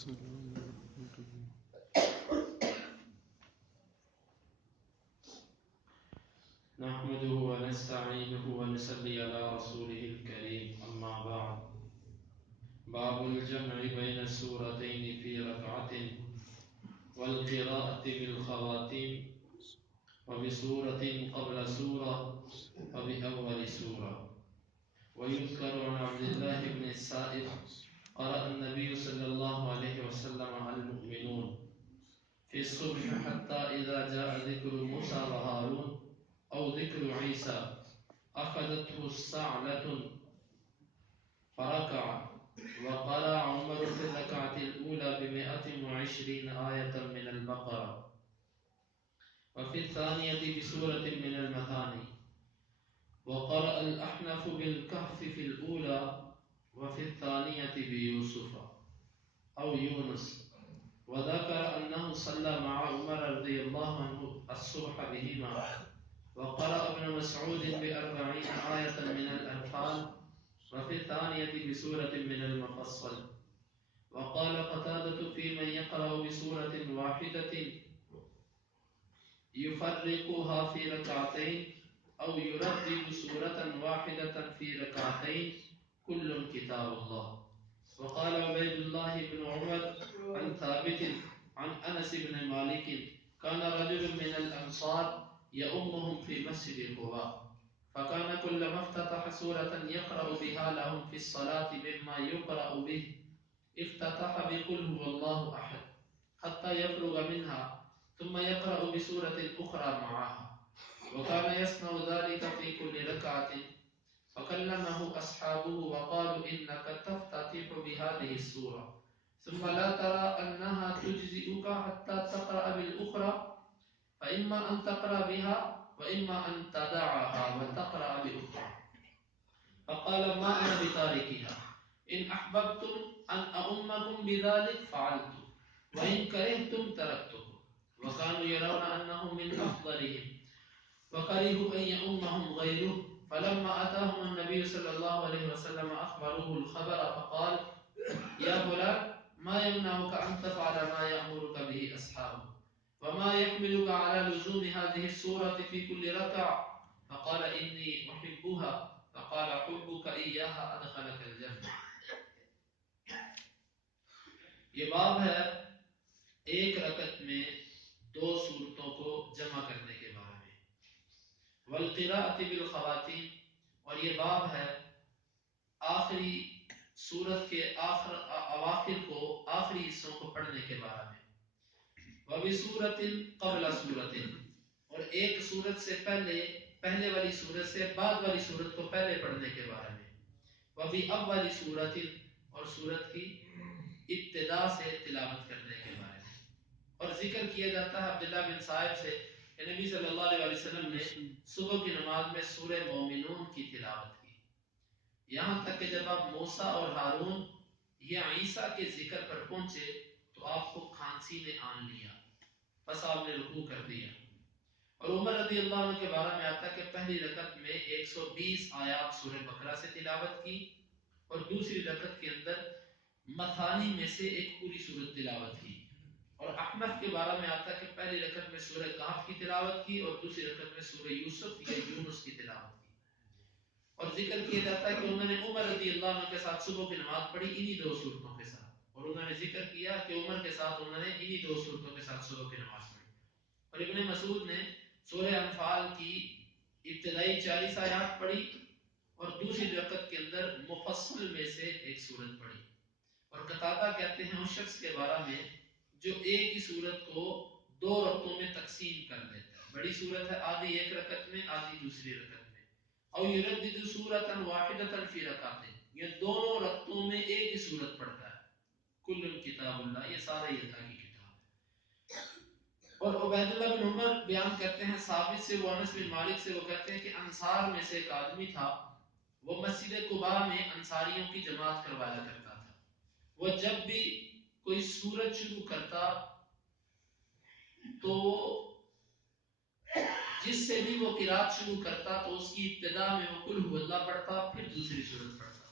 السلام ورحمة الله. نحمده ونستعينه ونصلي على رسوله الكريم، أما بعد. باب الجمع بين السورتين في ركعة والقراءة بالخواتيم وبسورة قبل سورة وبأول سورة. ويذكر عن عبد الله بن السائب قرأ النبي صلى الله عليه وسلم على المؤمنون في الصبح حتى إذا جاء ذكر موسى وهارون أو ذكر عيسى أخذته السعلة فركع. وقرأ عمر في الركعة الأولى ب120 آية من البقرة، وفي الثانية بسورة من المثاني. وقرأ الأحنف بالكهف في الأولى وفي الثانية بيوسف أو يونس. وذكر أنه صلى مع عمر رضي الله عنه الصبح بهما. وقرأ ابن مسعود ب40 آية من الأنفال وفي الثانية بسورة من المفصل. وقال قتادة في من يقرأ بسورة واحدة يفرقها في ركعتين أو يردد سورة واحدة في ركعتين كل كتاب الله. وقال عبيد الله بن عمر عن ثابت عن أنس بن مالك كان رجل من الأنصار يؤمهم في مسجد قباء، فكان كلما افتتح سورة يقرأ بها لهم في الصلاة مما يقرأ به افتتح بقل هو الله أحد حتى يفرغ منها ثم يقرأ بسورة أخرى معها. وكان يصنع ذلك في كل ركعة. فكلمه أصحابه وقالوا إنك تفتتح بهذه السورة ثم لا ترى أنها تجزئك حتى تقرأ بالأخرى، فإما أن تقرأ بها وإما أن تدعها وتقرأ بأخرى. فقال ما أنا بتاركها، إن أحببتم أن أؤمكم بذلك فعلت وإن كرهتم تركتكم. وكانوا يرون أنه من أفضلهم وكرهوا أن يؤمهم غيره. فلما أتاهم النبي صلى الله عليه وسلم أخبروه الخبر فقال يا فلان ما يمنعك أن تفعل ما يأمرك به أصحابك، وما يحملك على لزوم هذه السورة في كل ركعة؟ فقال إني أحبها. فقال حبك إياها أدخلك الجنة. یہ باب ہے ایک رکعت میں دو صورتوں کو جمع کرنے کے بارے میں، والقراءۃ بالخواتیم، اور یہ باب ہے آخری سورت کے اواخر کو، آخری حصوں کو پڑھنے کے بارے میں، وبسورۃ قبل سورۃ، اور ایک سورت سے پہلے والی سورت سے بعد والی سورت کو پہلے پڑھنے کے بارے میں، وباول سورۃ، اور سورت کی ابتدا سے تلاوت کرنے کے بارے میں۔ اور ذکر کیا جاتا ہے عبداللہ بن صاحب سے کہ نبی صلی اللہ علیہ وسلم نے صبح کی نماز میں سورہ مومنون کی تلاوت کی، یہاں تک کہ جب آپ موسیٰ اور ہارون یا عیسیٰ کے ذکر پر پہنچے تو آپ کو کھانسی نے آن لیا، بس آپ نے رکوع کر دیا۔ اور عمر رضی اللہ عنہ کے بارے میں آتا ہے کہ پہلی رکعت میں 120 آیات سورہ بقرہ سے تلاوت کی، اور دوسری رکعت کے اندر مثانی میں سے ایک پوری سورت تلاوت کی۔ اور احنف کے بارے میں آتا ہے کہ پہلی رکعت میں سورہ کہف کی تلاوت کی اور دوسری رکعت میں سورہ یوسف یا یونس کی تلاوت کی۔ اور ذکر کیا جاتا ہے کہ انہوں نے عمر رضی اللہ عنہ کے ساتھ صبح کی نماز پڑھی انہی دو صورتوں کے ساتھ، اور انہوں نے ذکر کیا کہ عمر کے ساتھ انہوں نے انہی دو صورتوں کے ساتھ صبح کی نماز پڑھی۔ اور ابن مسعود نے سورہ انفال کی ابتدائی 40 آیات پڑھی اور دوسری رکعت کے اندر مفصل میں سے ایک سورت پڑھی۔ اور قتادہ کہتے ہیں اس شخص کے بارے میں جو ایک ہی سورت کو دو رکعتوں میں تقسیم کر دیتا ہے، بڑی سورت ہے آدھی ایک رکعت میں آدھی دوسری رکعت میں، او یردد سورۃ واحدۃ فی رکعتین، یہ دونوں رکعتوں میں ایک ہی سورت پڑھتا ہے، کل کتاب اللہ، یہ سارا یہ اللہ کی کتاب ہے۔ اور عبید اللہ بن عمر بیان کرتے ہیں ثابت سے، وہ انس بن مالک سے، وہ کہتے ہیں کہ انصار میں سے ایک آدمی تھا، وہ مسجد قباء میں انصاریوں کی جماعت کروایا کرتا تھا۔ وہ جب بھی کوئی سورت شروع کرتا تو جس سے بھی وہ قرات شروع کرتا تو اس کی ابتدا میں وہ قل هو اللہ پڑھتا، پھر دوسری سورت پڑھتا،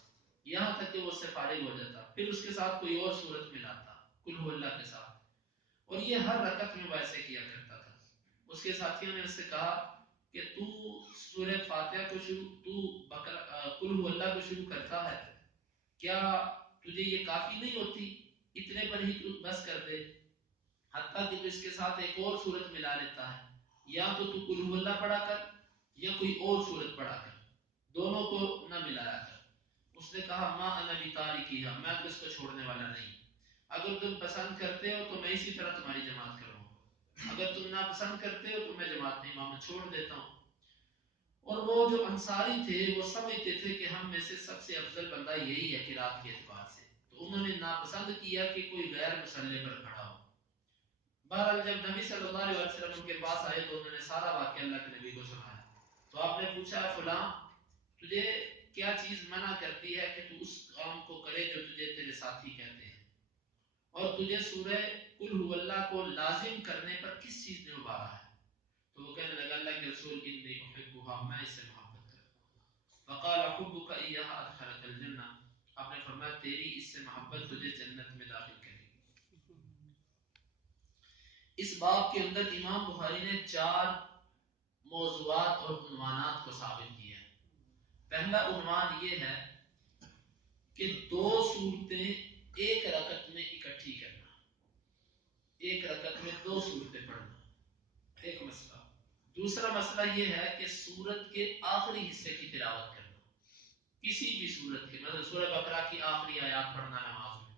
یہاں تک کہ وہ اس سے فارغ ہو جاتا، پھر اس کے ساتھ کوئی اور سورت ملاتا، قل هو اللہ کے ساتھ، اور یہ ہر رکعت میں ویسے کیا کرتا تھا۔ اس کے ساتھیوں نے اس سے کہا کہ تو سورہ فاتحہ کو قل هو اللہ کو شروع کرتا ہے، کیا تجھے یہ کافی نہیں ہوتی؟ اتنے پر ہی تو بس کر دے، حتیٰ کہ تو اس کے ساتھ ایک اور صورت ملا لیتا ہے، یا تو قل هو اللہ پڑھا کر یا کوئی اور صورت پڑھا کر، دونوں کو نہ ملایا کر۔ اس نے کہا ما انا بتارکیھا، میں تو اس کو چھوڑنے والا نہیں، اگر تم پسند کرتے ہو تو میں اسی طرح تمہاری جماعت کروں گا، اگر تم ناپسند کرتے ہو تو میں جماعت نہیں امام چھوڑ دیتا ہوں۔ اور وہ جو انصاری تھے وہ سمجھتے تھے کہ ہم میں سے سب سے افضل بندہ یہی ہے قرات کے اعتبار سے، تو انہوں نے ناپسند کیا کہ کوئی غیر مسلح پر کھڑا ہو۔ بہرحال جب نبی صلی اللہ علیہ وسلم ان کے پاس آئے تو انہوں نے سارا واقعہ اللہ کے نبی کو سنایا، تو آپ نے پوچھا فلاں تجھے کیا چیز منع کرتی ہے کہ تو اس کام کو کرے جو تجھے تیرے ساتھی کہتے ہیں، اور تجھے سورہ قل هو اللہ کو لازم کرنے پر کس چیز نے ابھارا ہے؟ تو وہ کہنے لگا اللہ کے رسول انی احبها، میں اس سے محبت کرتا ہوں۔ فقال حبک ایہا ادخلک الجنہ، آپ نے فرمایا تیری اس سے محبت تجھے جنت میں داخل کرے گی۔ اس باب کے اندر امام بخاری نے 4 موضوعات اور عنوانات کو ثابت کیا ہے۔ پہلا عنوان یہ ہے کہ 2 صورتیں ایک رکعت میں اکٹھی کرنا، ایک رکعت میں 2 صورتیں پڑھنا، ایک مسئلہ۔ دوسرا مسئلہ یہ ہے کہ سورت کے آخری حصے کی تلاوت کرنا، کسی بھی سورت کے، مثلا سورہ بقرہ کی آخری آیات پڑھنا نماز میں،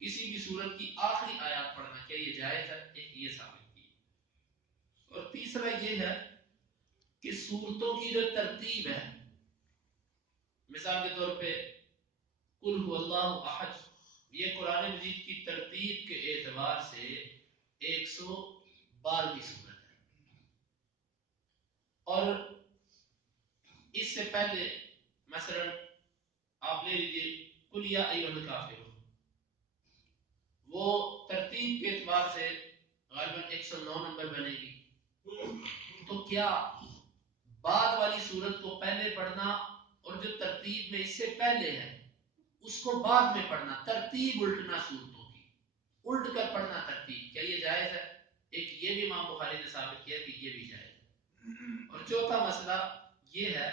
کسی بھی سورت کی آخری آیات پڑھنا، کیا یہ جائز ہے؟ ایک یہ ثابت کی۔ اور تیسرا یہ ہے کہ سورتوں کی جو ترتیب ہے، مثال کے طور پہ قل هو اللہ احد، یہ قرآن مجید کی ترتیب کے اعتبار سے 112ویں سورت ہے، اور اس سے پہلے مثلا آپ لے لیجیے قل یا ایھا الکافرون، وہ ترتیب کے اعتبار سے غالباً 109 نمبر بنے گی۔ تو کیا بعد والی سورت کو پہلے پڑھنا اور جو ترتیب میں اس سے پہلے ہے اس کو بعد میں پڑھنا، ترتیب الٹنا صورتوں کی، الٹ کر پڑھنا ترتیب، کیا یہ جائز ہے؟ ایک یہ بھی امام بخاری نے ثابت کیا کہ یہ بھی جائز ہے۔ اور چوتھا مسئلہ یہ ہے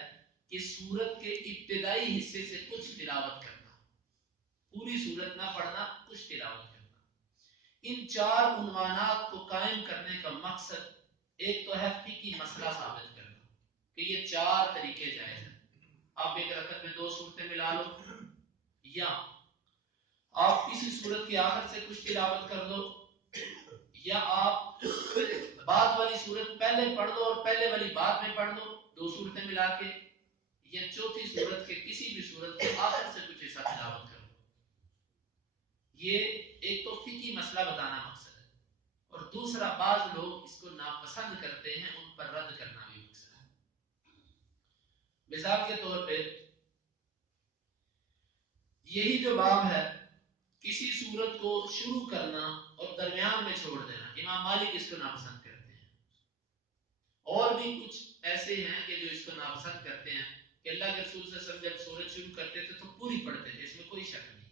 کہ سورت کے ابتدائی حصے سے کچھ تلاوت کرنا، پوری سورت نہ پڑھنا، کچھ تلاوت کرنا۔ ان 4 عنوانات کو قائم کرنے کا مقصد ایک تو ہے فقہی مسئلہ ثابت کرنا کہ یہ 4 طریقے جائز ہیں۔ آپ ایک رکعت میں 2 صورتیں ملا لو، یا آپ کسی صورت کی آخر سے کچھ تلاوت کر دو، یا آپ بعد والی صورت پہلے پڑھ دو اور پہلے والی بعد میں پڑھ دو، 2 صورتیں ملا کے، یا چوتھی صورت کے کسی بھی صورت کے آخر سے کچھ حصہ تلاوت کر دو۔ یہ ایک تو فقہی مسئلہ بتانا مقصد ہے، اور دوسرا بعض لوگ اس کو ناپسند کرتے ہیں، ان پر رد کرنا بھی مقصد ہے۔ مثال کے طور پہ یہی جو باب ہے کسی صورت کو شروع کرنا اور درمیان میں چھوڑ دینا، امام مالک اس کو ناپسند کرتے ہیں، اور بھی کچھ ایسے ہیں کہ جو اس کو ناپسند کرتے ہیں کہ اللہ کے رسول صلی اللہ علیہ وسلم جب سورت شروع کرتے تھے تو پوری پڑھتے تھے، اس میں کوئی شک نہیں۔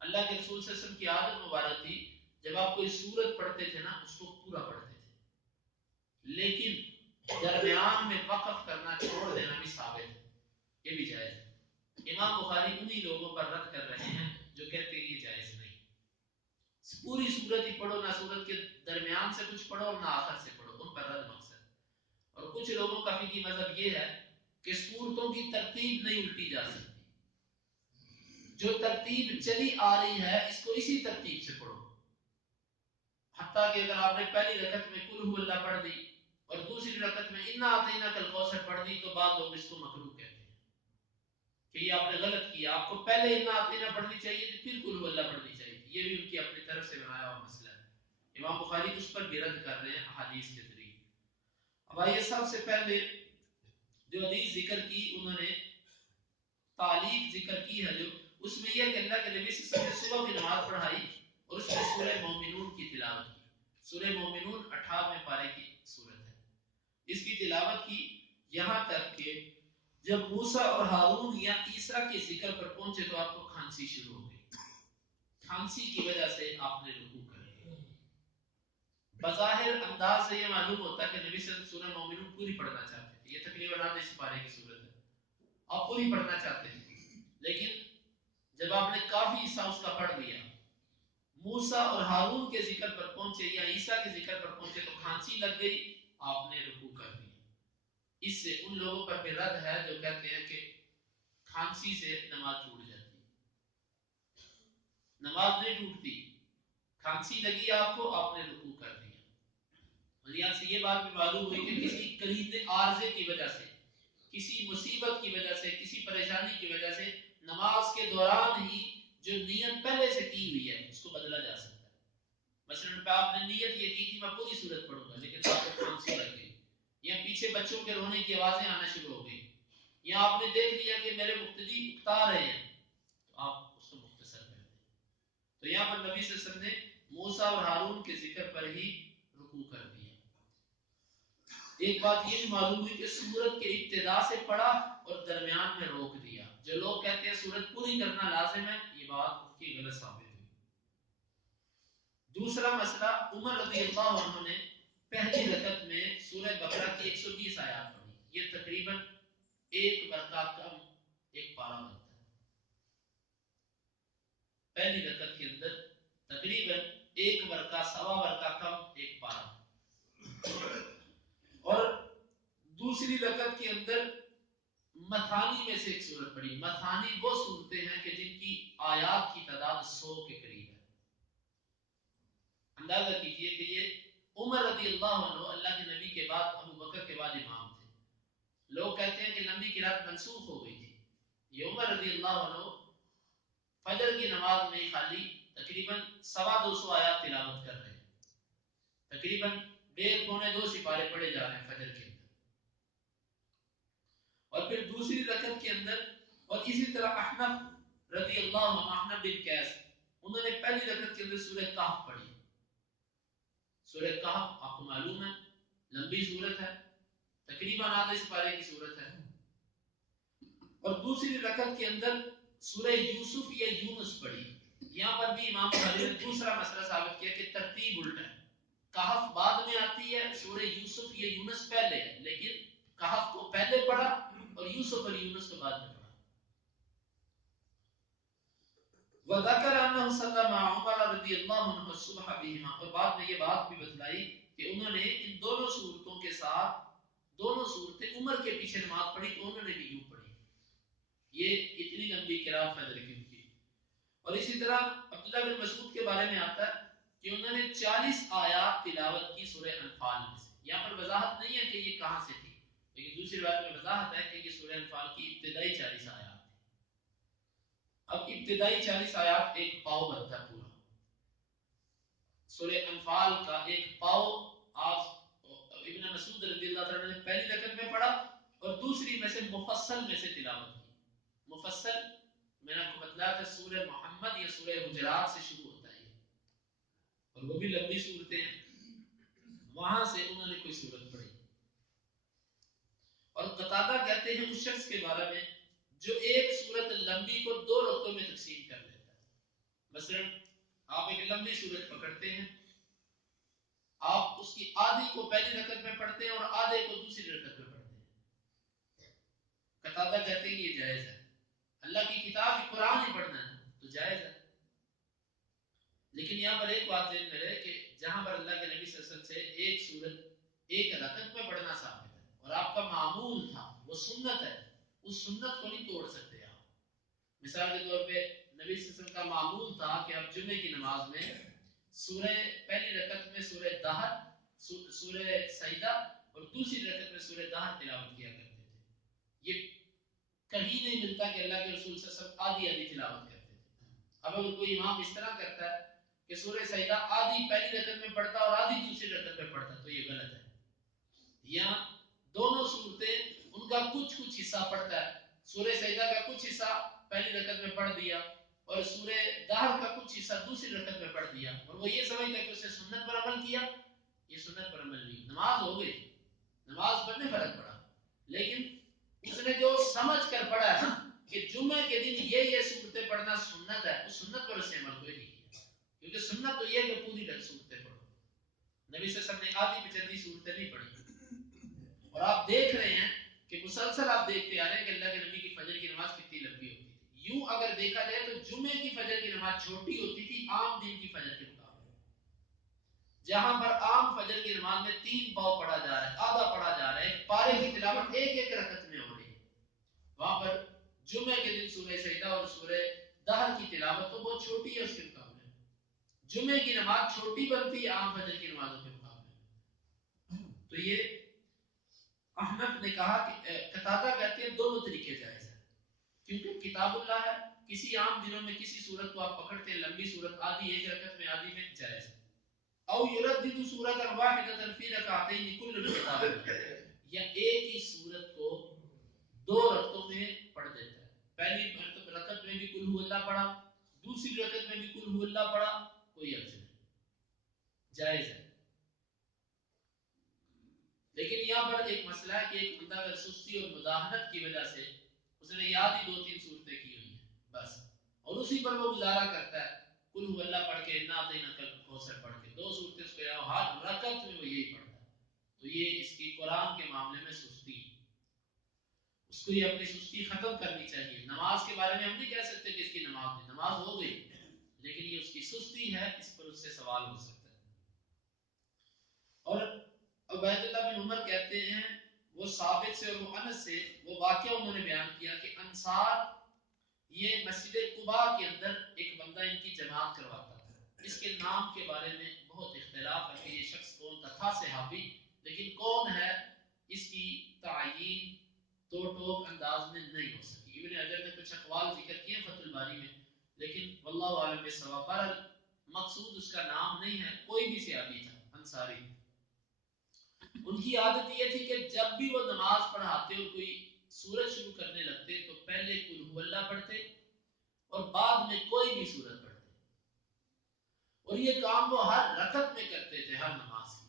اللہ کے رسول صلی اللہ علیہ وسلم کی عادت مبارک تھی جب آپ کوئی سورت پڑھتے تھے نا اس کو پورا پڑھتے تھے، لیکن درمیان میں وقف کرنا، چھوڑ دینا بھی ثابت ہے، یہ بھی جائز ہے۔ امام بخاری انہی لوگوں پر رد کر رہے ہیں جو کہتے ہیں یہ جائز نہیں، پوری سورت ہی پڑھو، نہ سورت کے درمیان سے کچھ پڑھو نہ آخر سے پڑھو، ان پر رد مقصد۔ اور کچھ لوگوں کا فقہی مذہب یہ ہے کہ سورتوں کی ترتیب نہیں الٹی جا سکتی، جو ترتیب چلی آ رہی ہے اس کو اسی ترتیب سے پڑھو، حتیٰ کہ اگر آپ نے پہلی رکعت میں قل هو اللہ پڑھ دی اور دوسری رکعت میں انا اعطیناک الکوثر پڑھ دی تو بعض لوگ اس کو مکروہ کہتے ہیں کہ یہ آپ نے غلط کیا، آپ کو پہلے انا اعطینا پڑھنی چاہیے تھی پھر قل هو اللہ پڑھنی چاہیے تھی۔ یہ بھی ان کی اپنی طرف سے بنایا ہوا مسئلہ ہے، امام بخاری اس پر بھی رد کر رہے ہیں احادیث کے ذریعے۔ اب آئیے سب سے پہلے جو حدیث ذکر کی انہوں نے تعلیق ذکر کی ہے، جو اس میں یہ کہ اللہ کے نبی صلی اللہ علیہ وسلم نے صبح کی نماز پڑھائی اور اس میں سورہ مومنون کی تلاوت کی۔ سورہ مومنون 58ویں پارے کی سورت ہے، اس کی تلاوت کی یہاں تک کہ جب موسیٰ اور ہارون یا عیسیٰ کے ذکر پر پہنچے تو آپ کو کھانسی شروع ہو گئی۔ کھانسی کی وجہ سے آپ نے رکوع کر لیا. بظاہر انداز سے یہ معلوم ہوتا ہے کہ نبی صلی اللہ علیہ وسلم سورہ مومنون پوری پڑھنا چاہتے تھے. یہ تقریباً آدھے سپارے کی صورت ہے, آپ پوری پڑھنا چاہتے تھے, لیکن جب آپ نے کافی حصہ اس کا پڑھ لیا, موسیٰ اور ہارون کے ذکر پر پہنچے یا عیسیٰ کے ذکر پر پہنچے تو کھانسی لگ گئی, آپ نے رکوع کر دیا. اس سے ان لوگوں پر بھی رد ہے جو کہتے ہیں کہ کھانسی سے نماز ٹوٹ جاتی. نماز نہیں ٹوٹتی, کھانسی لگی آپ کو, آپ نے رکوع کر دیا. اور یہاں سے یہ بات بھی معلوم ہوئی کہ کسی قریب عارضے کی وجہ سے, کسی مصیبت کی وجہ سے, کسی پریشانی کی وجہ سے نماز کے دوران ہی جو نیت پہلے سے کی ہوئی ہے اس کو بدلا جا سکتا ہے. مثلا آپ نے نیت یہ کی تھی میں پوری صورت پڑھوں گا, لیکن آپ کو کھانسی لگ گئی, یا پیچھے بچوں کے رونے کی آوازیں آنا شروع ہو گئی, یا آپ نے دیکھ لیا کہ میرے مقتدی اکتا رہے ہیں, تو آپ اس کو مختصر کر دیں. تو یہاں پر نبی صلی اللہ علیہ وسلم نے موسیٰ اور ہارون کے ذکر پر ہی رکوع کر دیا. ایک بات یہ بھی معلوم ہوئی کہ سورت کے ابتدا سے پڑھا اور درمیان میں روک دیا. جو لوگ کہتے ہیں سورت پوری کرنا لازم ہے, یہ بات ان کی غلط ثابت ہوئی. دوسرا مسئلہ, عمر رضی اللہ عنہ نے پہلی رکعت میں سورہ بقرہ کی 120 آیات پڑھی. یہ تقریباً ایک برکہ کم ایک پارہ بنتا ہے. پہلی رکعت کے اندر تقریباً ایک برکہ سوا برکہ کم ایک پارہ. اور دوسری رکعت کے اندر مثانی میں سے ایک سورت پڑھی. مثانی وہ صورتیں ہیں کہ جن کی آیات کی تعداد 100 کے قریب ہے. اندازہ کیجئے کہ یہ عمر رضی اللہ عنہ اللہ کے نبی کے بعد ابو بکر کے بعد امام تھے. لوگ کہتے ہیں کہ لمبی قرات منسوخ ہو گئی تھی. یہ عمر رضی اللہ عنہ فجر کی نماز میں خالی تقریباً 250 آیات تلاوت کر رہے ہیں. تقریباً 1.5 پونے 2 سپارے پڑھے جا رہے ہیں فجر کے اندر. اور پھر دوسری رکعت کے اندر, اور اسی طرح احنف رضی اللہ عنہ, احنف بن قیس, انہوں نے پہلی رکعت کے اندر سورہ کہف پڑھی. سورہ کہف آپ کو معلوم ہے لمبی سورت ہے, تقریباً آدھے سپارے کی سورت ہے. اور دوسری رکعت کے اندر سورہ یوسف یا یونس پڑھی. یہاں پر بھی امام بخاری نے دوسرا مسئلہ ثابت کیا کہ ترتیب الٹا ہے. کہف بعد میں آتی ہے, سورہ یوسف یا یونس پہلے ہے, لیکن کہف کو پہلے پڑھا اور یوسف اور یونس کو بعد میں پڑھا. وذکر انہ صلی مع عمر رضی اللہ عنہ الصبح بہما, اور بعد میں یہ بات بھی بتلائی کہ انہوں نے ان دونوں صورتوں کے ساتھ دونوں صورتیں عمر کے پیچھے نماز پڑھی تو انہوں نے بھی یوں پڑھی. یہ اتنی لمبی قرات فجر کی ان کی. اور اسی طرح عبداللہ بن مسعود کے بارے میں آتا ہے کہ انہوں نے 40 آیات تلاوت کی سورہ انفال میں سے. یہاں پر وضاحت نہیں ہے کہ یہ کہاں سے تھی, لیکن دوسری بات میں وضاحت ہے کہ یہ سورہ انفال کی ابتدائی 40 آیات تھی. اب ابتدائی 40 آیات ایک پاؤ بنتا ہے پورا. سورہ انفال کا ایک پاؤ آپ ابن مسعود رضی اللہ تعالیٰ نے پہلی رکعت میں پڑھا اور دوسری میں سے مفصل میں سے تلاوت کی. مفصل میں نے آپ کو بتلایا تھا سورہ محمد یا سورہ حجرات سے شروع ہوتا ہے, اور وہ بھی لمبی صورتیں ہیں, وہاں سے انہوں نے کوئی صورت پڑھی. اور قتادہ کہتے ہیں اس شخص کے بارے میں جو ایک صورت لمبی کو 2 رکعتوں میں تقسیم کر لیتا ہے. مثلا آپ ایک لمبی صورت پکڑتے ہیں, آپ اس کی آدھی کو پہلی رکعت میں پڑھتے ہیں اور آدھے کو دوسری رکعت میں پڑھتے ہیں. قتادہ کہتے ہیں یہ جائز ہے. اللہ کی کتاب قرآن ہی پڑھنا ہے تو جائز ہے. لیکن یہاں پر ایک بات ذہن میں رہے کہ جہاں پر اللہ کے نبی صلی اللہ علیہ وسلم سے ایک صورت ایک رکعت میں پڑھنا ثابت ہے اور آپ کا معمول تھا, وہ سنت ہے, اس سنت کو نہیں توڑ سکتے آپ. مثال کے طور پہ نبی صلی اللہ علیہ وسلم کا معمول تھا کہ آپ جمعے کی نماز میں سورہ پہلی رکعت میں سورہ دہر, سورہ سجدہ اور دوسری رکعت میں سورہ دہر تلاوت کیا کرتے تھے. یہ کہیں نہیں ملتا کہ اللہ کے رسول صلی اللہ علیہ وسلم آدھی آدھی تلاوت کرتے تھے. اب اگر کوئی امام اس طرح کرتا ہے کہ سورہ سجدہ آدھی پہلی رکعت میں پڑھتا اور آدھی دوسری رکعت میں پڑھتا تو یہ غلط ہے. یہاں دونوں صورتیں ان کا کچھ کچھ حصہ پڑھتا ہے. سورہ سجدہ کا کچھ حصہ پہلی رکعت میں پڑھ دیا اور سورہ دہر کا کچھ حصہ دوسری رکعت میں پڑھ دیا, اور وہ یہ سمجھتا ہے کہ اس نے سنت پر عمل کیا. یہ سنت پر عمل نہیں, نماز ہو گئی, نماز پڑھنے فرق پڑا, لیکن اس نے جو سمجھ کر پڑھا ہے نا کہ جمعے کے دن یہ صورتیں پڑھنا سنت ہے, اس سنت پر اس نے عمل کوئی نہیں کیا. کیونکہ سنت تو یہ ہے کہ پوری رات صورتیں پڑھو. نبی صلی اللہ علیہ وسلم نے آدھی بچندی صورتیں نہیں پڑھی. اور آپ دیکھ رہے ہیں کہ مسلسل آپ دیکھتے آ رہے ہیں کہ اللہ کے نبی کی فجر کی نماز کتنی لمبی ہوتی تھی. یوں اگر دیکھا جائے تو جمعے کی فجر کی نماز چھوٹی ہوتی تھی عام دن کی فجر کے مقابلے. جہاں پر عام فجر کی نماز میں 3 پاؤ پڑھا جا رہا ہے، آدھا پڑھا جا رہا ہے، پارے کی تلاوت ایک ایک رکعت میں ہو رہی ہے، وہاں پر جمعے کے دن سورہ سجدہ اور سورہ دہر کی تلاوت تو بہت چھوٹی ہے اس کے مقابلے میں. جمعے کی نماز چھوٹی بنتی ہے عام فجر کی نمازوں کے مقابلے میں. تو یہ احنف نے کہا کہ قتادہ کہتے ہیں دونوں طریقے جائز ہیں، کیونکہ کتاب اللہ ہے، کسی عام دنوں میں کسی صورت کو آپ پکڑتے ہیں لمبی صورت، آدھی ایک رکعت میں آدھی میں، جائز ہے. او یردد سورۃ واحدۃ فی رکعتین کل کتاب اللہ، یا ایک ہی صورت کو 2 رکعتوں میں پڑھ دیتا ہے. پہلی رکعت میں بھی کل ہو اللہ پڑھا، دوسری رکعت میں بھی کل ہو اللہ پڑھا، کوئی حرج نہیں، جائز ہے. لیکن یہاں پر ایک مسئلہ ہے کہ ایک بندہ اگر سستی اور مداہنت کی وجہ سے اس نے یاد ہی 2-3 صورتیں کی ہوئی ہیں بس، اور اسی پر وہ گزارا کرتا ہے، کل ہو اللہ پڑھ کے انا اعطیناک الکوثر پڑھ کے 2 صورتیں اس کو یاد، ہر رکعت میں وہ یہی پڑھتا ہے، تو یہ اس کی قرآن کے معاملے میں سستی ہے. اس کو یہ اپنی سستی ختم کرنی چاہیے. نماز کے بارے میں ہم نہیں کہہ سکتے کہ اس کی نماز نہیں، نماز ہو گئی، لیکن یہ اس کی سستی ہے، اس پر اس سے سوال ہو سکتا ہے. اور عبید اللہ بن عمر کہتے ہیں، وہ ثابت سے اور وہ انس سے وہ واقعہ انہوں نے بیان کیا کہ انصار یہ مسجد قباء کے اندر ایک بندہ ان کی جماعت کرواتا تھا. اس کے نام کے بارے میں بہت اختلاف ہے کہ یہ شخص کون تھا صحابی، لیکن کون ہے اس کی تعیین دو ٹوک انداز میں نہیں ہو سکی. ابن حجر نے کچھ اقوال ذکر کیے فتح الباری میں، لیکن واللہ عالم بالصواب. پر مقصود اس کا نام نہیں ہے، کوئی بھی صحابی تھا انصاری. ان کی عادت یہ تھی کہ جب بھی وہ نماز پڑھاتے اور کوئی سورت شروع کرنے لگتے تو پہلے قل ہو اللہ پڑھتے اور بعد میں کوئی بھی سورت پڑھتے، اور یہ کام وہ ہر رکعت میں کرتے تھے، ہر نماز کی.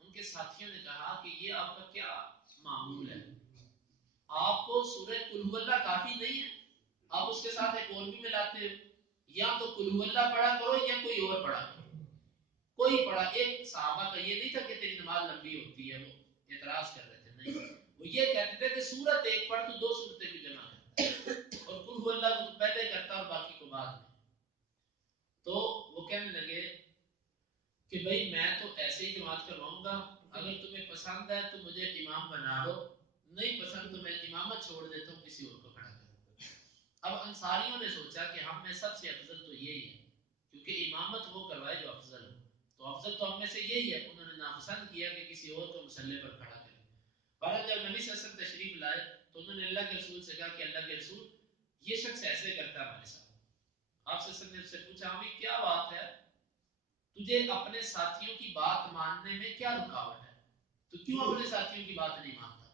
ان کے ساتھیوں نے کہا کہ یہ آپ کا کیا معمول ہے، آپ کو سورہ قل ہو اللہ کافی نہیں ہے، آپ اس کے ساتھ ایک اور بھی ملاتے ہو، یا تو قل ہو اللہ پڑھا کرو یا کوئی اور پڑھا کرو. کوئی پڑھا. ایک صحابہ کا یہ نہیں تھا کہ تیری نماز لمبی ہوتی ہے، وہ اعتراض کر رہے تھے، نہیں، وہ یہ کہتے تھے کہ سورت ایک پڑھ تو 2 صورتیں بھی جمع کرتا ہے، اور قل هو اللہ کو پہلے کرتا اور باقی کو بعد میں. تو وہ کہنے لگے کہ بھائی میں تو ایسے ہی جماعت کرواؤں گا، اگر تمہیں پسند ہے تو مجھے امام بنا لو، نہیں پسند تو میں امامت چھوڑ دیتا ہوں، کسی اور کو کھڑا کروں. اب انصاریوں نے سوچا کہ ہم میں سب سے افضل تو یہی ہے، کیونکہ امامت وہ کروائے جو افضل ہو، تو افضل تو ہم میں سے یہی ہے. انہوں نے ناپسند کیا کہ کسی اور کو مسلح پر کھڑا کریں. بہرحال جب نبی صلی اللہ علیہ وسلم تشریف لائے تو انہوں نے اللہ کے رسول سے کہا کہ اللہ کے رسول یہ شخص ایسے کرتا ہے ہمارے ساتھ. آپ صلی اللہ علیہ وسلم نے اس سے پوچھا ہمیں کیا بات ہے، تجھے اپنے ساتھیوں کی بات ماننے میں کیا رکاوٹ ہے، تو کیوں اپنے ساتھیوں کی بات نہیں مانتا،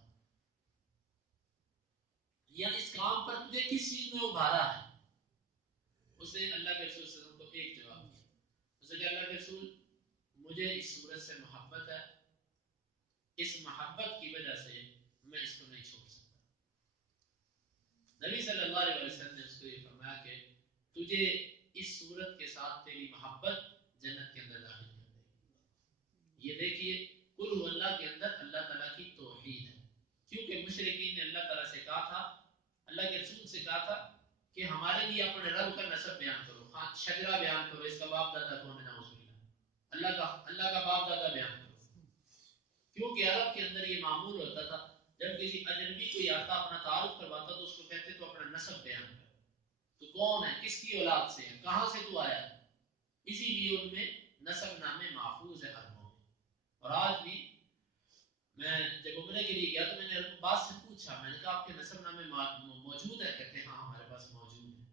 یا اس کام پر تجھے کس چیز میں ابھارا ہے. اس نے اللہ کے رسول صلی اللہ علیہ وسلم کو ایک جواب دیا. اس نے کہا اللہ کے رسول مجھے اس صورت سے محبت ہے، اس محبت کی وجہ سے میں اس کو نہیں چھوڑ سکتا. نبی صلی اللہ علیہ وسلم نے اس کو یہ فرمایا کہ تجھے اس صورت کے ساتھ تیری محبت جنت کے اندر داخل کر دے گی. یہ دیکھیے قل هو اللہ کے اندر اللہ تعالیٰ کی توحید ہے، کیونکہ مشرکین نے اللہ تعالیٰ سے کہا تھا، اللہ کے رسول سے کہا تھا کہ ہمارے لیے اپنے رب کا نسب بیان کرو، شجرہ بیان کرو، اس کا باپ دادا کون ہے، نعوذ باللہ، اللہ کا باپ دادا بیان کرو. کیونکہ عرب کے اندر یہ معمول ہوتا تھا جب کسی اجنبی کوئی آتا اپنا تعارف کرواتا تو اس کو کہتے تو اپنا نسب بیان کر، تو کون ہے، کس کی اولاد سے ہے، کہاں سے تو آیا. اسی لیے ان میں نسب نامے محفوظ ہے عربوں میں. اور آج بھی میں جب عمرے کے لیے گیا تو میں نے عباس سے پوچھا، میں نے کہا آپ کے نسب نامے موجود ہے، کہتے ہاں ہمارے پاس موجود ہے.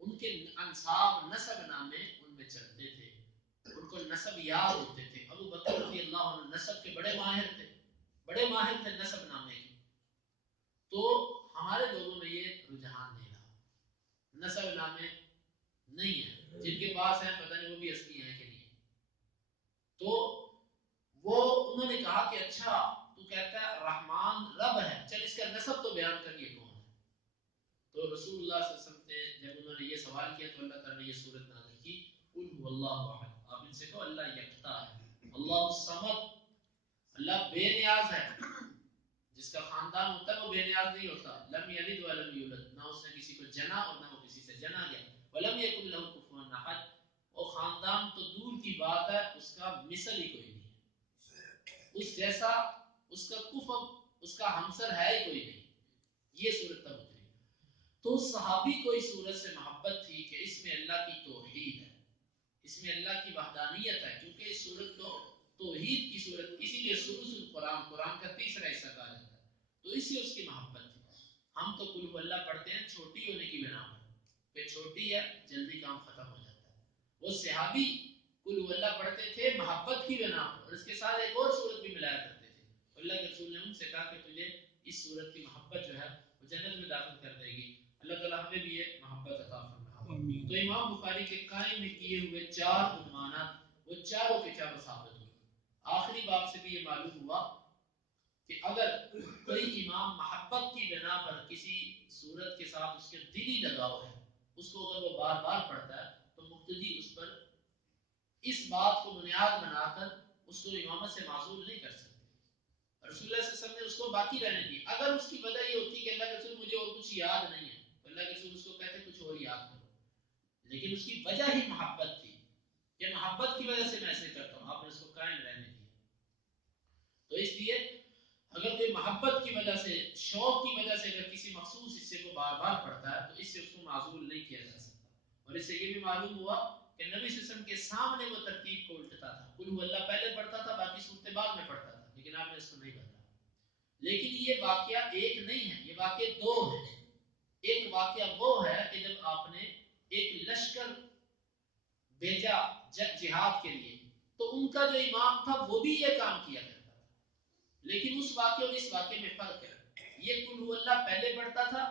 ان کے انصاب نسب نامے ان میں چلتے تھے، ان کو نسب یاد ہوتے تھے. ابو بکر رضی اللہ عنہ نسب کے بڑے ماہر تھے، بڑے ماہر تھے نسب نامے کے. تو ہمارے لوگوں میں یہ رجحان نہیں رہا، نسب نامے نہیں ہے، جن کے پاس ہیں پتہ نہیں وہ بھی اصلی ہیں کہ نہیں. تو وہ انہوں نے کہا کہ اچھا تو کہتا ہے رحمان رب ہے، چل اس کا نسب تو بیان کر، یہ کون ہے. تو رسول اللہ صلی اللہ علیہ وسلم نے جب انہوں نے یہ سوال کیا تو اللہ تعالیٰ نے یہ صورت نازل کی قل هو اللہ احد. آپ ان سے کہو اللہ یکتا ہے. اللہ الصمد, اللہ بے نیاز ہے. جس کا خاندان ہوتا ہے وہ بے نیاز نہیں ہوتا. لم یلد ولم یولد, نہ اس نے کسی کو جنا اور نہ وہ کسی سے جنا گیا. ولم یکن لہ کفوا احد, اور خاندان تو دور کی بات ہے, اس کا مثل ہی کوئی نہیں ہے, اس جیسا اس کا کفو, اس کا ہمسر ہے ہی کوئی نہیں. یہ صورت تب اتری. تو صحابی کو اس صورت سے محبت تھی کہ اس میں اللہ کی توحید ہے, اس میں اللہ کی وحدانیت ہے, کیونکہ اس صورت کو توحید کی صورت, اسی لیے سلوس القرآن, قرآن کا تیسرا حصہ کہا جاتا ہے, تو اس سے اس کی محبت تھی. ہم تو قل هو اللہ پڑھتے ہیں چھوٹی ہونے کی بنا پر, کہ چھوٹی ہے جلدی کام ختم ہو جاتا ہے. وہ صحابی قل هو اللہ پڑھتے تھے محبت کی بنا پر, اور اس کے ساتھ ایک اور صورت بھی ملایا کرتے تھے. اللہ کے رسول نے ان سے کہا کہ تجھے اس صورت کی محبت جو ہے وہ جنت میں داخل کر دے گی. اللہ تعالیٰ ہمیں بھی یہ محبت عطا فرمائے. تو امام بخاری کے قائم کیے ہوئے 4 عنوانات, وہ چاروں کے چاروں ثابت ہوئے. آخری باب سے بھی یہ معلوم ہوا کہ اگر کوئی امام محبت کی بنا پر کسی صورت کے ساتھ اس کے دلی لگاؤ ہے, اس کو اگر وہ بار بار پڑھتا ہے تو مقتدی اس پر اس بات کو بنیاد بنا کر اس کو امامت سے معزول نہیں کر سکتے. رسول اللہ صلی اللہ علیہ وسلم نے اس کو باقی رہنے دی. اگر اس کی وجہ یہ ہوتی کہ اللہ کے رسول مجھے اور کچھ یاد نہیں ہے, تو اللہ کے رسول اس کو کہتے کچھ اور یاد کرو, لیکن اس کی وجہ ہی محبت تھی, کہ محبت کی وجہ سے میں ایسے کرتا ہوں, آپ نے اس کو قائم رہنے دیا. تو اس لیے اگر کوئی محبت کی وجہ سے, شوق کی وجہ سے اگر کسی مخصوص حصے کو بار بار پڑھتا ہے تو اس سے اس کو معزول نہیں کیا جا سکتا. اور اس سے یہ بھی معلوم ہوا کہ نبی صلی اللہ علیہ وسلم کے سامنے وہ ترتیب کو الٹتا تھا, قل هو اللہ پہلے پڑھتا تھا, باقی صورتیں بعد میں پڑھتا تھا, لیکن آپ نے اس کو نہیں بدلا. لیکن یہ واقعہ ایک نہیں ہے, یہ واقعے 2 ہیں. ایک واقعہ وہ ہے کہ جب آپ نے ایک لشکر بھیجا جہاد کے لیے, تو ان کا جو امام تھا وہ بھی یہ کام کیا کرتا تھا, لیکن اس واقعے اور اس واقعے میں فرق ہے. یہ قل هو اللہ پہلے پڑھتا تھا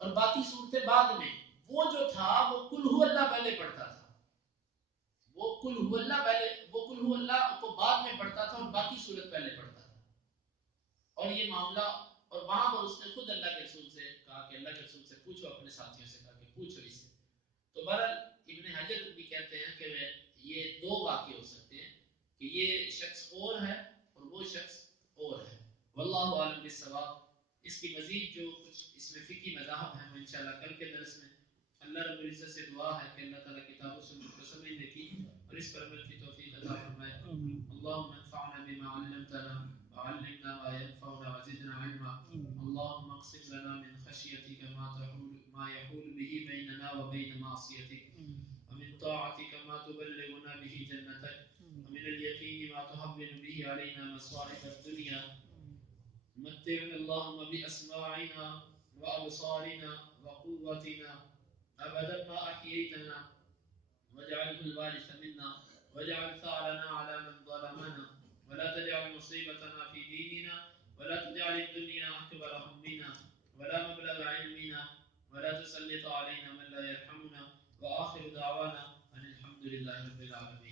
اور باقی صورتیں بعد میں. وہ جو تھا وہ قل هو اللہ پہلے پڑھتا تھا, وہ قل هو اللہ پہلے, وہ قل هو اللہ کو بعد میں پڑھتا تھا اور باقی صورت پہلے پڑھتا تھا. اور یہ معاملہ, اور وہاں پر اس نے خود اللہ کے رسول سے کہا کہ اللہ کے رسول سے پوچھو, اپنے ساتھیوں سے کہا کہ پوچھو اس سے. تو بہرحال ابن حجر بھی کہتے ہیں کہ یہ 2 واقع ہو سکتے ہیں, کہ یہ شخص اور ہے اور وہ شخص اور ہے. واللہ عالم بالصواب. اس کی مزید جو کچھ اس میں فقہی مذاہب ہیں وہ انشاءاللہ کل کے درس میں. اللہ رب العزت سے دعا ہے کہ اللہ تعالیٰ کتاب و سنت کو سمجھنے کی اور اس پر عمل کی توفیق عطا فرمائے. اللهم انفعنا بما علمتنا وعلمنا ما ينفعنا وزدنا علما. اللهم اقسم لنا من خشيتك ما يحول به بيننا وبين معصيتك, ومن طاعتك ما تبلغنا به جنتك, ومن اليقين ما تهون به علينا مصائب الدنيا. متعنا اللهم بأسماعنا وأبصارنا وقوتنا أبدا ما أحييتنا, واجعله الوارث منا, واجعل ثأرنا على من ظلمنا, ولا تجعل مصيبتنا في ديننا, ولا تجعل الدنيا أكبر همنا ولا مبلغ علمنا, ولا تسلط علينا من لا يرحمنا. وآخر دعوانا أن الحمد لله رب العالمين.